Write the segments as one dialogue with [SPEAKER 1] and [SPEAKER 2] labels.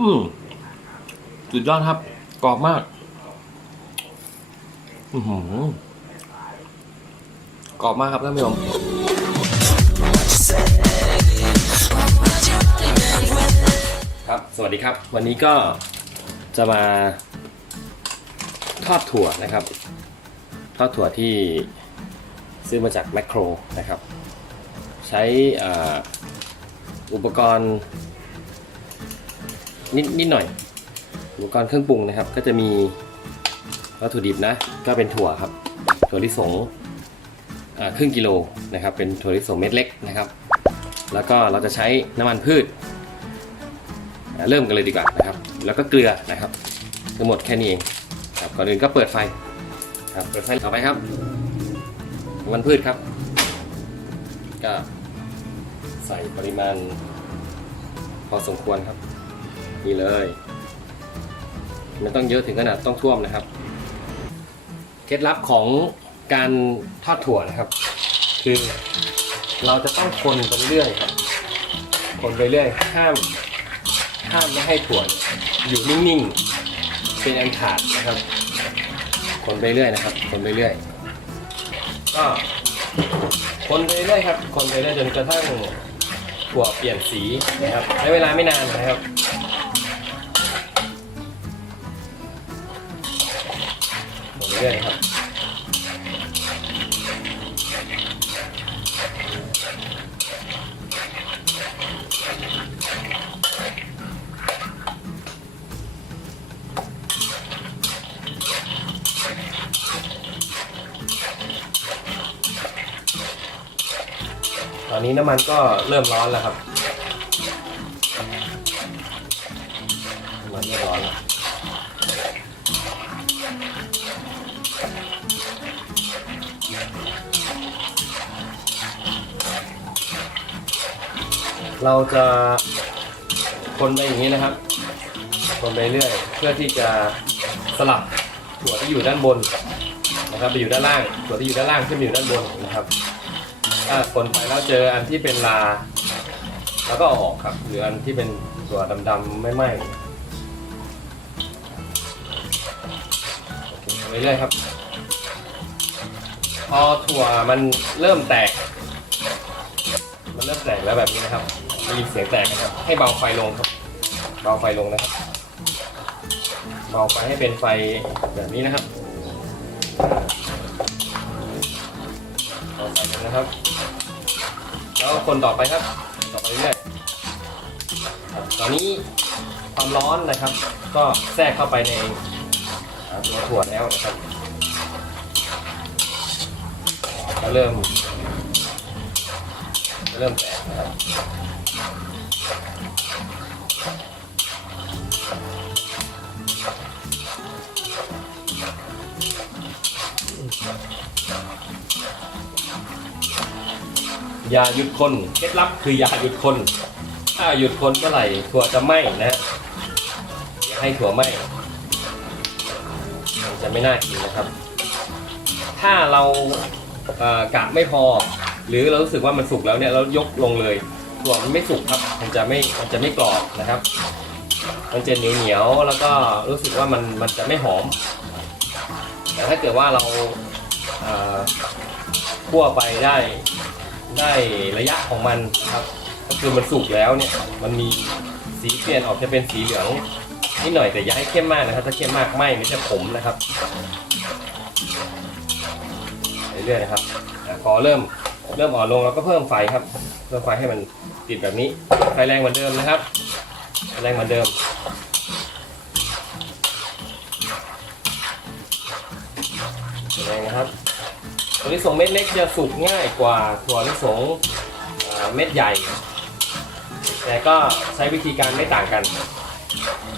[SPEAKER 1] อืมสุดยอดครับ กรอบมาก อือหือกรอบมากครับท่านผู้ชมครับ สวัสดีครับ วันนี้ก็จะมาทอดถั่วนะครับ ทอดถั่วที่ซื้อมาจากแมคโครนะครับ ใช้อุปกรณ์ นิดนิดหน่อย อุปกรณ์เครื่องปรุงนะครับ ก็จะมีวัตถุดิบนะ ก็เป็นถั่วครับ ถั่วลิสงครึ่งกิโลนะครับ เป็นถั่วลิสงเม็ดเล็กนะครับ แล้วก็เราจะใช้น้ำมันพืช เริ่มกันเลยดีกว่านะครับ แล้วก็เกลือนะครับทั้งหมดแค่นี้เองครับก่อนอื่นก็เปิดไฟครับเปิดไฟต่อไปครับน้ำมันพืชครับ ก็ใส่ปริมาณพอสมควรครับ นี่เลยไม่ต้องเยอะถึงขนาดต้องท่วมนะครับ เคล็ดลับของการทอดถั่วนะครับ คือเราจะต้องคนไปเรื่อยครับ คนไปเรื่อยห้ามห้ามไม่ให้ถั่วอยู่นิ่งๆ เป็นอันขาดนะครับ คนไปเรื่อยนะครับ คนไปเรื่อย ก็คนไปเรื่อยครับ คนไปเรื่อยจนกระทั่งถั่วเปลี่ยนสีนะครับใช้เวลาไม่นานนะครับ เรื่อยครับตอนนี้น้ำมันก็เริ่มร้อนแล้วครับ เราจะคนไปอย่างนี้นะครับ คนไปเรื่อยเพื่อที่จะสลับถั่วที่อยู่ด้านบนนะครับไปอยู่ด้านล่างถั่วที่อยู่ด้านล่างขึ้นมาอยู่ด้านบนนะครับ ถ้าคนไปแล้วเจออันที่เป็นลา แล้วก็เอาออกครับหรืออันที่เป็นตัวดำๆไม่ไหม้ไปเรื่อยครับ พอถั่วมันเริ่มแตก มันเริ่มแตกแล้วแบบนี้นะครับ ได้ยินเสียงแตกนะครับ ให้เบาไฟลงครับ เบาไฟลงนะครับ เบาไฟให้เป็นไฟแบบนี้นะครับเบาไฟลงนะครับ แล้วคนต่อไปครับ ต่อไปเรื่อยครับตอนนี้ความร้อนนะครับ ก็แทรกเข้าไปในตัวถั่วแล้วนะครับก็เริ่ม เริ่มแตกนะครับอย่าหยุดคนเคล็ดลับคืออย่าหยุดคน ถ้าหยุดคนเมื่อไหร่ถั่วจะไหม้นะอย่าให้ถั่วไหม้มันจะไม่น่ากินนะครับ ถ้าเรากะไม่พอ หรือเรารู้สึกว่ามันสุกแล้วเนี่ยเรายกลงเลยถั่วมันไม่สุกครับมันจะไม่มันจะไม่กรอบนะครับ มันจะเหนียวเหนียวแล้วก็รู้สึกว่ามันมันจะไม่หอม แต่ถ้าเกิดว่าเราคั่วไปได้ได้ระยะของมันนะครับ ก็คือมันสุกแล้วเนี่ยมันมีสีเปลี่ยนออกจะเป็นสีเหลืองนิดหน่อยแต่อย่าให้เข้มมากนะครับ ถ้าเข้มมากไหมไม่ใช่ผมนะครับเรื่อยๆนะครับพอเริ่ม เริ่มอ่อนลงเราก็เพิ่มไฟครับ เพิ่มไฟให้มันติดแบบนี้ ไฟแรงเหมือนเดิมนะครับ แรงเหมือนเดิม แรงนะครับถั่วลิสงเม็ดเล็กจะสุกง่ายกว่าถั่วลิสงอ่าเม็ดใหญ่ แต่ก็ใช้วิธีการไม่ต่างกัน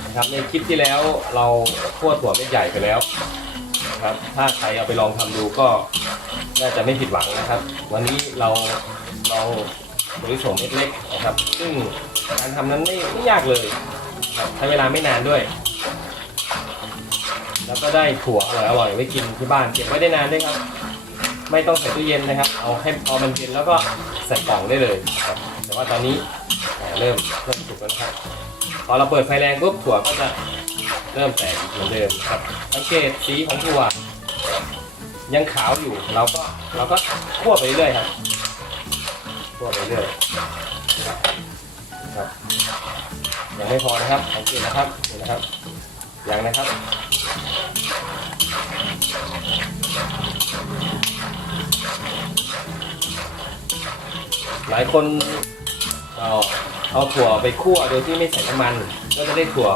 [SPEAKER 1] นะครับในคลิปที่แล้วเราคั่วถั่วเม็ดใหญ่ไปแล้ว นะครับ ถ้าใครเอาไปลองทำดูก็น่าจะไม่ผิดหวังนะครับ วันนี้เราเราถั่วลิสงเม็ดเล็กนะครับ ซึ่งการทำนั้นไม่ไม่ยากเลยครับใช้เวลาไม่นานด้วย แล้วก็ได้ถั่วอร่อยๆไว้กินที่บ้านเก็บไว้ได้นานด้วยครับ ไม่ต้องใส่ตู้เย็นนะครับ เอาให้พอมันเย็นแล้วก็ใส่กล่องได้เลยครับ แต่ว่าตอนนี้เริ่มเริ่มสุกแล้วครับพอเราเปิดไฟแรงปุ๊บถั่วก็จะเริ่มแตกเหมือนเดิมครับ สังเกตสีของถั่วยังขาวอยู่เราก็เราก็คั่วไปเรื่อยครับคั่วไปเรื่อยครับยังไม่พอนะครับสังเกตนะครับเห็นนะครับยังนะครับ หลายคนเอาเอาถั่วไปคั่วโดยที่ไม่ใส่น้ำมัน ก็จะได้ถั่ว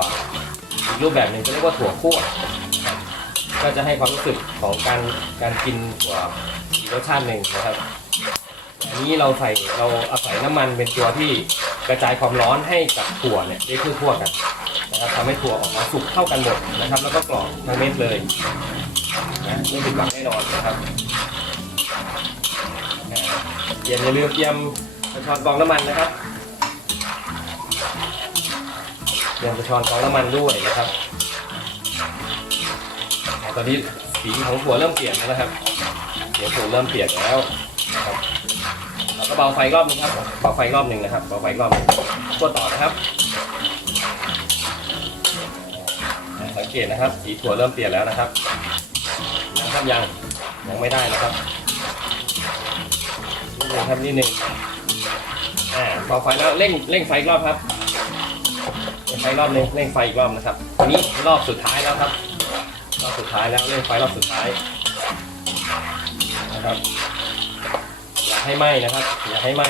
[SPEAKER 1] อีกรูปแบบหนึ่งก็เรียกว่าถั่วคั่ว ก็จะให้ความรู้สึกของการการกินถั่วอีกรสชาติหนึ่งนะครับ อันนี้เราใส่เราอาศัยน้ำมันเป็นตัวที่กระจายความร้อนให้กับถั่วเนี่ยได้ทั่วๆกันนะครับทำให้ถั่วออกมาสุกเท่ากันหมดนะครับ แล้วก็กรอบทั้งเม็ดเลยนะไม่ผิดหวังแน่นอนนะครับ อย่าลืมเตรียมกระชอนกรองน้ำมันนะครับเตรียมกระชอนกรองน้ำมันด้วยนะครับตอนนี้สีของถั่วเริ่มเปลี่ยนแล้วนะครับเดี๋ยวถั่วเริ่มเปลี่ยนแล้วครับแล้วก็เบาไฟรอบนึงครับเบาไฟรอบหนึ่งนะครับเบาไฟรอบหนึ่งตัวต่อนะครับสังเกตนะครับ สีถั่วเริ่มเปลี่ยนแล้วนะครับยังครับยังยังไม่ได้นะครับ นิดนึงครับนิดนึงอ่าเบาไฟแล้วเร่งเร่งไฟอีกรอบครับเร่งไฟรอบหนึงเร่งไฟอีกรอบนะครับทีนี้รอบสุดท้ายแล้วครับ รอบสุดท้ายแล้วเร่งไฟรอบสุดท้ายนะครับอย่าให้ไหม้นะครับ อย่าให้ไหม้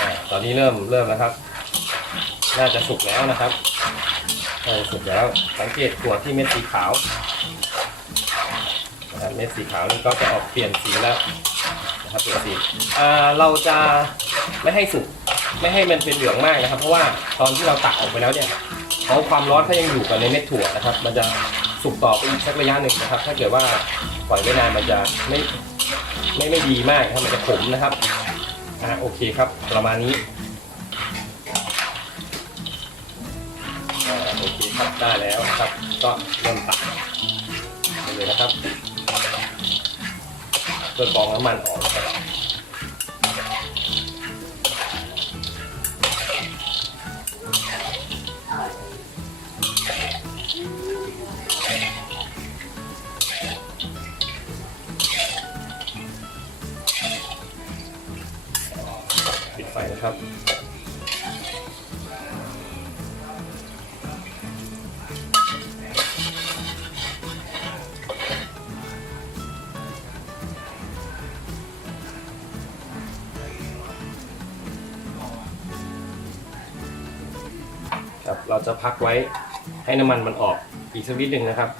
[SPEAKER 1] อ่าตอนนี้เริ่มเริ่มแล้วครับ น่าจะสุกแล้วนะครับเออสุกแล้วสังเกตตัวที่เม็ดสีขาวนะครับเม็ดสีขาวนี่ก็จะออกเปลี่ยนสีแล้ว ครับเปลี่ยนสีเราจะไม่ให้สุกไม่ให้มันเป็นเหลืองมากนะครับ เพราะว่าตอนที่เราตักออกไปแล้วเนี่ยเขาความร้อนเขายังอยู่กับในเม็ดถั่วนะครับ มันจะสุกต่อไปอีกสักระยะหนึ่งนะครับ ถ้าเกิดว่าปล่อยไว้นานมันจะไม่ไม่ไม่ดีมากครับมันจะขมนะครับอ่าโอเคครับ ประมาณนี้อโอเคครับได้แล้วครับ ก็เริ่มตักเลยนะครับ เพื่อกรองน้ำมันออกนะครับ เราจะพักไว้ให้น้ำมันมันออกอีกสักนิดหนึ่งนะครับ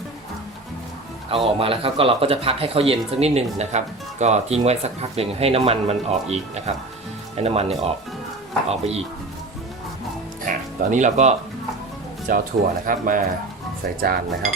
[SPEAKER 1] เอาออกมาแล้วครับก็เราก็จะพักให้เขาเย็นสักนิดหนึ่งนะครับ ก็ทิ้งไว้สักพักหนึ่งให้น้ำมันมันออกอีกนะครับ ให้น้ำมันเนี่ยออกออกไปอีกอะตอนนี้เราก็จะเอาถั่วนะครับมาใส่จานนะครับ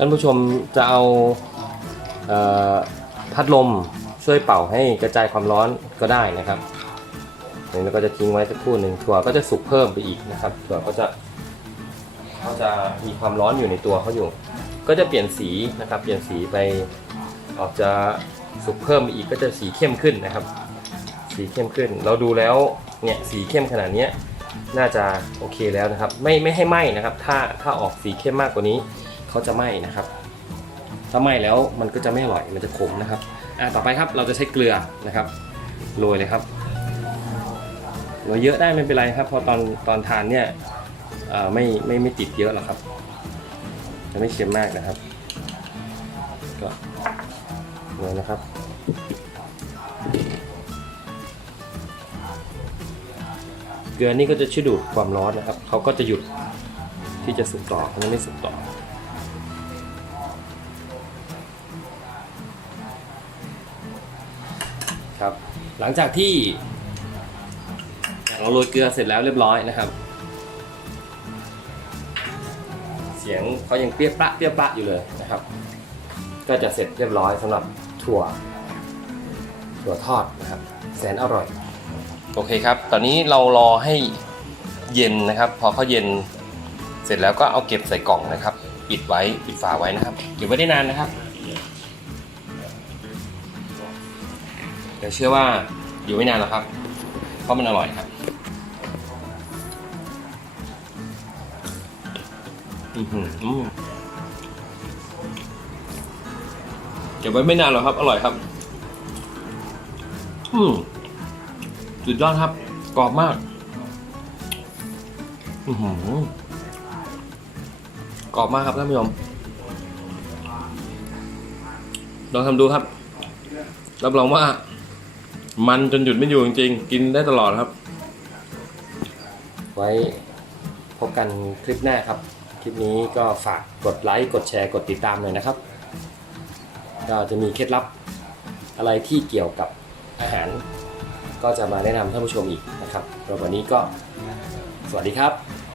[SPEAKER 1] ท่านผู้ชมจะเอาเอ่อพัดลมช่วยเป่าให้กระจายความร้อนก็ได้นะครับเดี๋ยวเราก็จะทิ้งไว้สักครู่หนึ่งถั่วก็จะสุกเพิ่มไปอีกนะครับถั่วก็จะเขาจะมีความร้อนอยู่ในตัวเขาอยู่ ก็จะเปลี่ยนสีนะครับ เปลี่ยนสีไปออกจะสุกเพิ่มไปอีกก็จะสีเข้มขึ้นนะครับ สีเข้มขึ้น เราดูแล้วเนี่ยสีเข้มขนาดนี้น่าจะโอเคแล้วนะครับ ไม่ไม่ให้ไหม้นะครับ ถ้าถ้าออกสีเข้มมากกว่านี้ เขาจะไหม้นะครับ ถ้าไหม้แล้วมันก็จะไม่อร่อยมันจะขมนะครับอ่าต่อไปครับเราจะใช้เกลือนะครับโรยเลยครับโรยเยอะได้ไม่เป็นไรครับเพราะตอนตอนทานเนี่ยเอ่ไม่ไม่ไม่ติดเยอะหรอกครับจะไม่เค็มมากนะครับก็โรยนะครับเกลือนี่ก็จะช่วยดูดความร้อนนะครับ เขาก็จะหยุดที่จะสุกต่อเขาไม่สุกต่อ ครับ หลังจากที่เราโรยเกลือเสร็จแล้วเรียบร้อยนะครับ เสียงเขายังเปรี้ยปะเปรี้ยปะอยู่เลยนะครับ ก็จะเสร็จเรียบร้อยสำหรับถั่ว ถั่วทอดนะครับ แสนอร่อย โอเคครับ ตอนนี้เรารอให้เย็นนะครับ พอเขาเย็นเสร็จแล้วก็เอาเก็บใส่กล่องนะครับ ปิดไว้ปิดฝาไว้นะครับเก็บไว้ได้นานนะครับ เดี๋ยวเชื่อว่าอยู่ไม่นานหรอกครับ เพราะมันอร่อยครับอือหืออืมเก็บไว้ไม่นานหรอกครับ อร่อยครับ อืมสุดยอดครับ กรอบมาก อือหือกรอบมากครับท่านผู้ชมลองทำดูครับ รับรองว่า มันจนหยุดไม่อยู่จริงๆ กินได้ตลอดครับ ไว้พบกันคลิปหน้าครับ คลิปนี้ก็ฝากกดไลค์กดแชร์กดติดตามหน่อยนะครับ ก็จะมีเคล็ดลับอะไรที่เกี่ยวกับอาหาร ก็จะมาแนะนำท่านผู้ชมอีกนะครับแล้ววันนี้ก็สวัสดีครับ